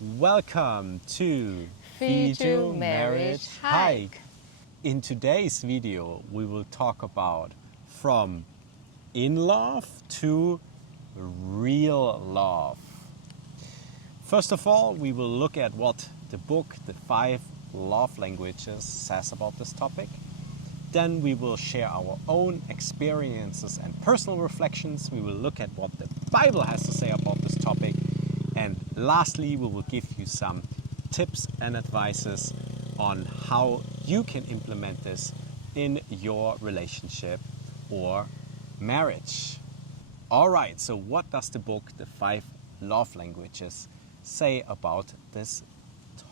Welcome to Fiju Marriage Hike. In today's video, we will talk about from in love to real love. First of all, we will look at what the book, The 5 Love Languages, says about this topic. Then we will share our own experiences and personal reflections. We will look at what the Bible has to say about this topic. And lastly, we will give you some tips and advices on how you can implement this in your relationship or marriage. All right, so what does the book, The 5 Love Languages, say about this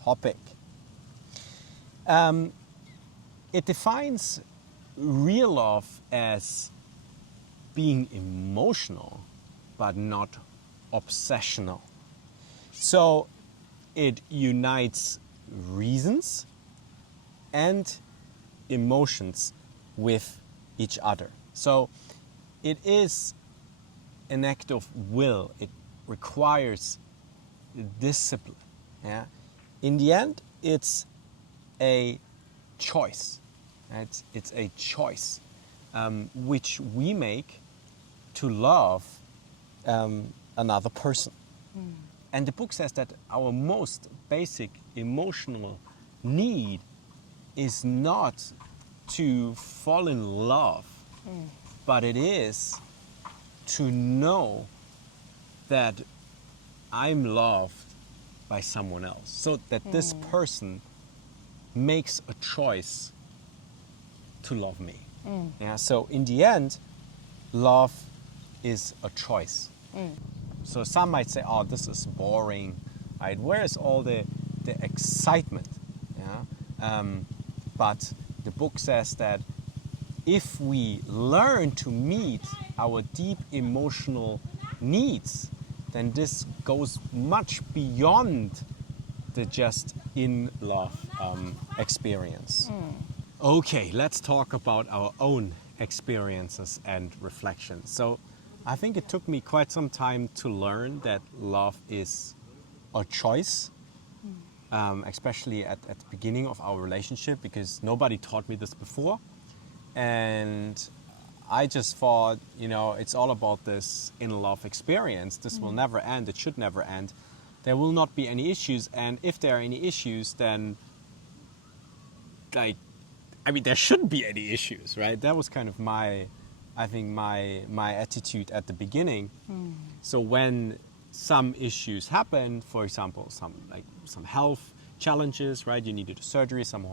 topic? It defines real love as being emotional, but not obsessional. So it unites reasons and emotions with each other. So it is an act of will. It requires discipline. Yeah? In the end, it's a choice. It's a choice which we make to love another person. And the book says that our most basic emotional need is not to fall in love, but it is to know that I'm loved by someone else. So that this person makes a choice to love me. Yeah, so in the end, love is a choice. So some might say, oh, this is boring, right? Where is all the excitement? Yeah? But the book says that if we learn to meet our deep emotional needs, then this goes much beyond the just in love experience. Okay, let's talk about our own experiences and reflections. So I think it took me quite some time to learn that love is a choice, especially at the beginning of our relationship, because nobody taught me this before. And I just thought, it's all about this in-love experience. This will never end. It should never end. There will not be any issues. And if there are any issues, then, there shouldn't be any issues, right? That was kind of my attitude at the beginning. So when some issues happen, for example, some health challenges, right? You needed a surgery, some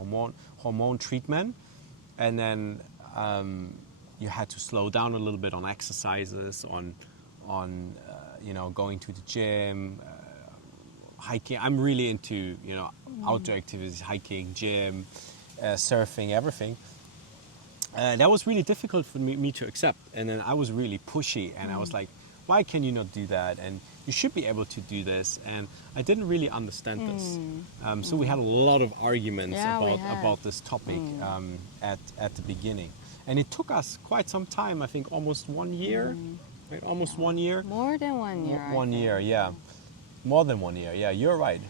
hormone treatment, and then you had to slow down a little bit on exercises, on going to the gym, hiking. I'm really into outdoor activities, hiking, gym, surfing, everything. That was really difficult for me to accept. And then I was really pushy, and I was like, why can you not do that? And you should be able to do this. And I didn't really understand this. So we had a lot of arguments about this topic at the beginning. And it took us quite some time, I think almost 1 year, right? Almost 1 year. More than 1 year. 1 year, yeah. More than 1 year, yeah, you're right.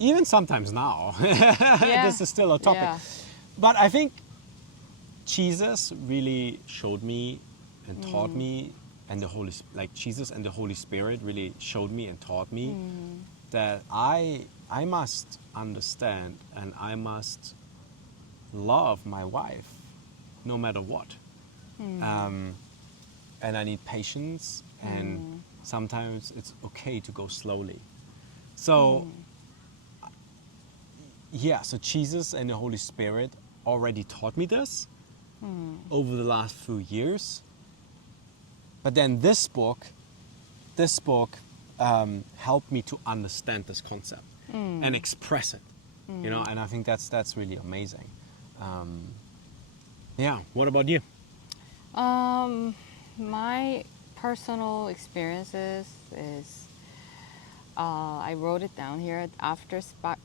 Even sometimes now, this is still a topic. Yeah. But I think Jesus really showed me and taught me, and Jesus and the Holy Spirit really showed me and taught me that I must understand and I must love my wife no matter what. And I need patience, and sometimes it's okay to go slowly. So so Jesus and the Holy Spirit already taught me this over the last few years. But then this book helped me to understand this concept and express it, and I think that's really amazing. What about you? My personal experiences is, I wrote it down here. After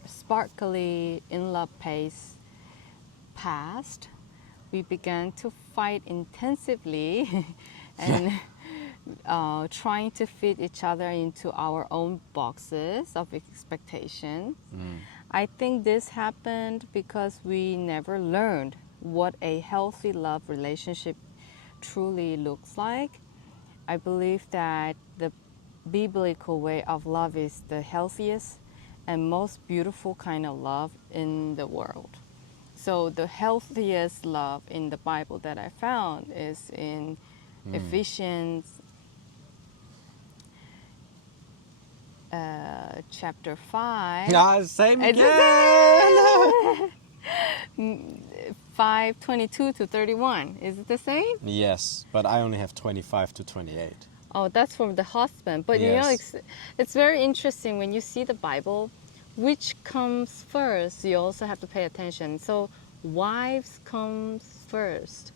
sparkly in-love phase passed, we began to fight intensively and trying to fit each other into our own boxes of expectations. I think this happened because we never learned what a healthy love relationship truly looks like. I believe that the biblical way of love is the healthiest and most beautiful kind of love in the world. So the healthiest love in the Bible that I found is in Ephesians chapter 5. Ah, same It's again. 5:22 to 31. Is it the same? Yes, but I only have 25 to 28. Oh, that's from the husband. But you know, Yes. it's very interesting when you see the Bible, which comes first. You also have to pay attention. So wives comes first.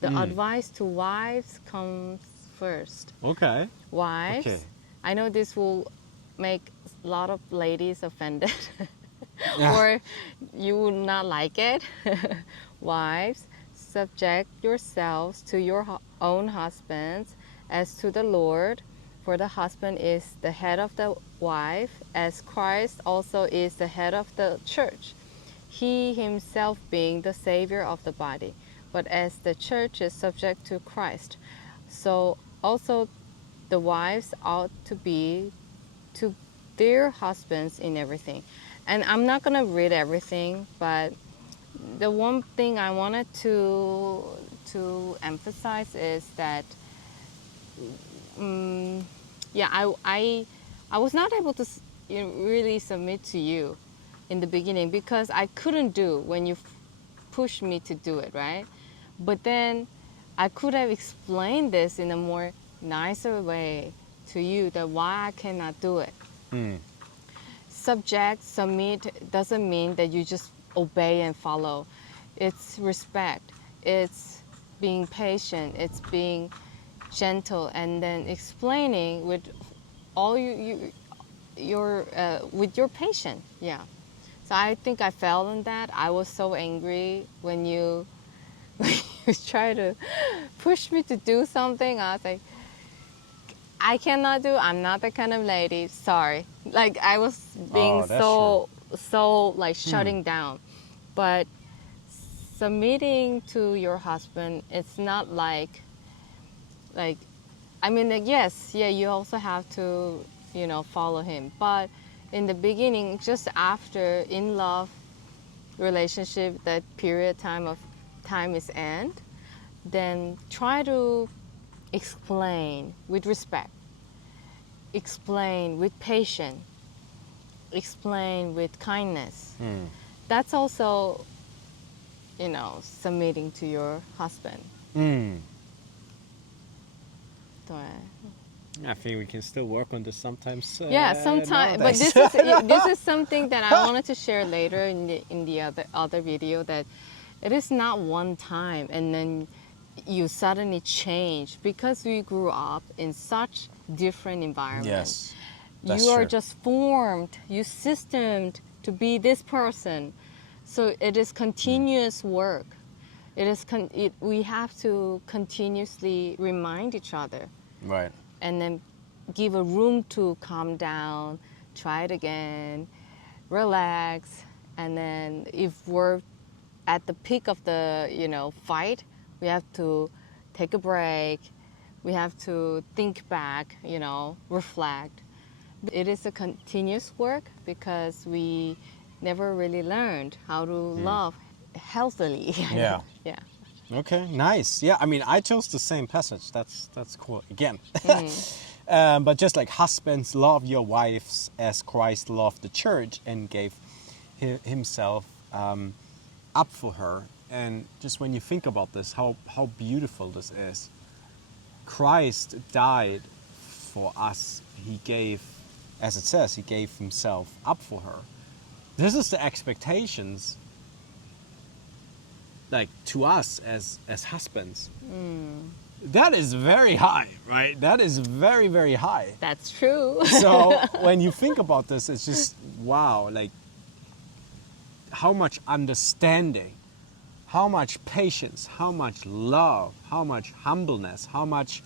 The advice to wives comes first. Okay. Wives, Okay. I know this will make a lot of ladies offended Yeah. or you will not like it. Wives, subject yourselves to your own husbands as to the Lord, for the husband is the head of the wife, as Christ also is the head of the church, he himself being the Savior of the body. But as the church is subject to Christ, so also the wives ought to be to their husbands in everything. And I'm not going to read everything, but the one thing I wanted to emphasize is that I was not able to really submit to you in the beginning because I couldn't do when you pushed me to do it, right? But then I could have explained this in a more nicer way to you that why I cannot do it. Submit doesn't mean that you just obey and follow. It's respect. It's being patient. It's being gentle, and then explaining with all with your patience. Yeah. So I think I fell in that. I was so angry when you try to push me to do something. I was like, I cannot do. I'm not that kind of lady. Sorry. Like I was being that's so like shutting down. But submitting to your husband, it's not like I mean, like, yes, yeah, you also have to, follow him. But in the beginning, just after in love relationship, that period time is end, then try to explain with respect, explain with patience, explain with kindness. That's also, submitting to your husband. I think we can still work on this sometimes. Yeah, sometimes. But nowadays. this is something that I wanted to share later in the other video, that it is not one time and then you suddenly change because we grew up in such different environments. Yes, that's You are true. just formed, you systemed to be this person. So it is continuous work. It is we have to continuously remind each other. Right. And then give a room to calm down, try it again, relax, and then if we're at the peak of the fight, we have to take a break, we have to think back, reflect. It is a continuous work because we never really learned how to love healthily. Yeah. Yeah. Okay, nice. Yeah, I mean, I chose the same passage. That's cool. Again. But just like husbands, love your wives as Christ loved the church and gave himself up for her. And just when you think about this, how beautiful this is. Christ died for us. He gave, as it says, he gave himself up for her. This is the expectations, like to us as husbands. That is very high, right? That is very, very high. That's true. So when you think about this, it's just wow, like how much understanding, how much patience, how much love, how much humbleness, how much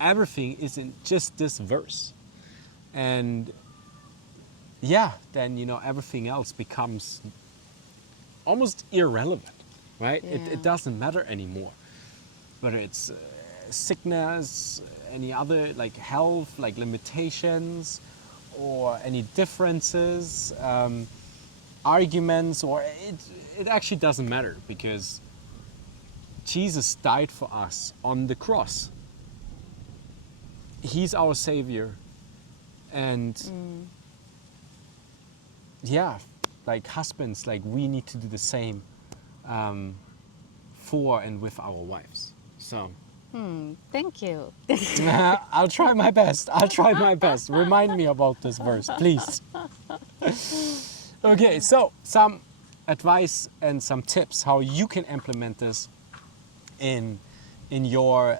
everything is in just this verse. And yeah, then, everything else becomes almost irrelevant, right? It doesn't matter anymore. Whether it's sickness, any other like health, like limitations, or any differences, arguments, or it actually doesn't matter, because Jesus died for us on the cross. He's our Savior. And yeah, like husbands, like we need to do the same for and with our wives. So Thank you. I'll try my best. Remind me about this verse, please. Okay, so some advice and some tips how you can implement this in your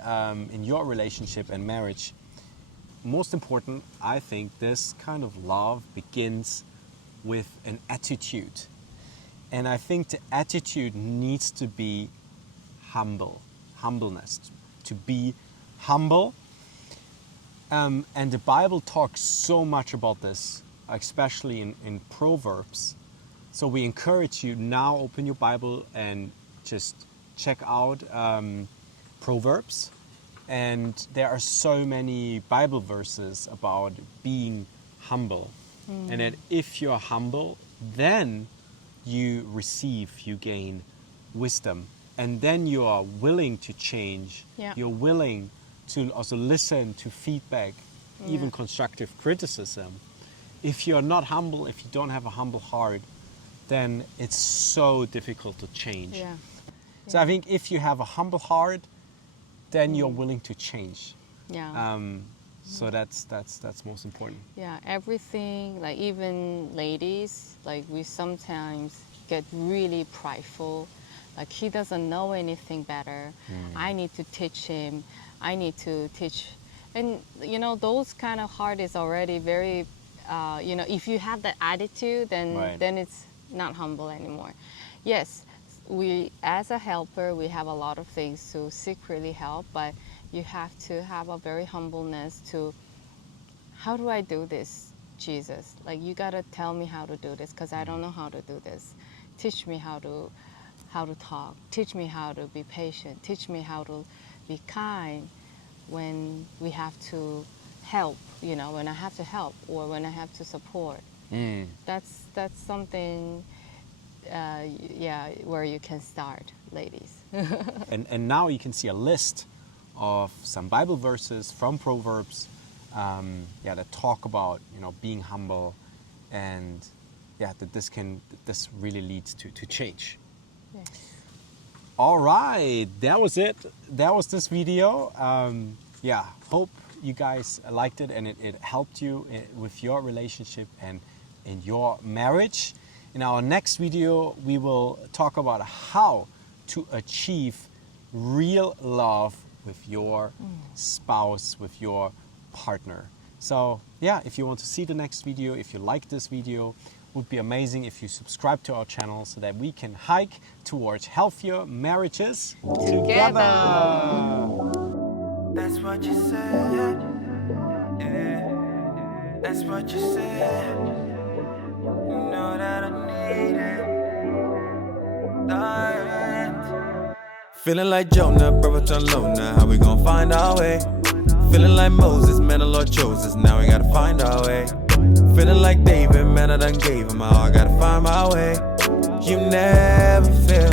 relationship and marriage. Most important, I think, this kind of love begins with an attitude. And I think the attitude needs to be humbleness, to be humble. And the Bible talks so much about this, especially in Proverbs. So we encourage you now, open your Bible and just check out Proverbs. And there are so many Bible verses about being humble. And that if you're humble, then you gain wisdom. And then you are willing to change. Yeah. You're willing to also listen to feedback, even constructive criticism. If you're not humble, if you don't have a humble heart, then it's so difficult to change. Yeah. So I think if you have a humble heart, then you're willing to change. Yeah. So that's most important. Yeah, everything, like even ladies, like we sometimes get really prideful. Like he doesn't know anything better. I need to teach him. I need to teach. And those kind of heart is already very, if you have that attitude, then it's not humble anymore. Yes, we as a helper, we have a lot of things to secretly help, but you have to have a very humbleness to, how do I do this, Jesus? Like you gotta tell me how to do this, because I don't know how to do this. Teach me how to talk. Teach me how to be patient. Teach me how to be kind when we have to help, when I have to help or when I have to support. That's something, where you can start, ladies. and now you can see a list of some Bible verses from Proverbs, that talk about being humble, and that this really leads to change. Yes. All right, that was it. That was this video. Hope you guys liked it and it helped you with your relationship and in your marriage. In our next video, we will talk about how to achieve real love with your spouse, with your partner. So if you want to see the next video, if you like this video, it would be amazing if you subscribe to our channel so that we can hike towards healthier marriages together. That's what you said. Yeah. That's what you said. You know that I need it. Feeling like Jonah, brother alone now. How we gonna find our way? Feeling like Moses, man, the Lord chose us. Now we gotta find our way. Feeling like David, man, I done gave him all. I gotta find my way. You never feel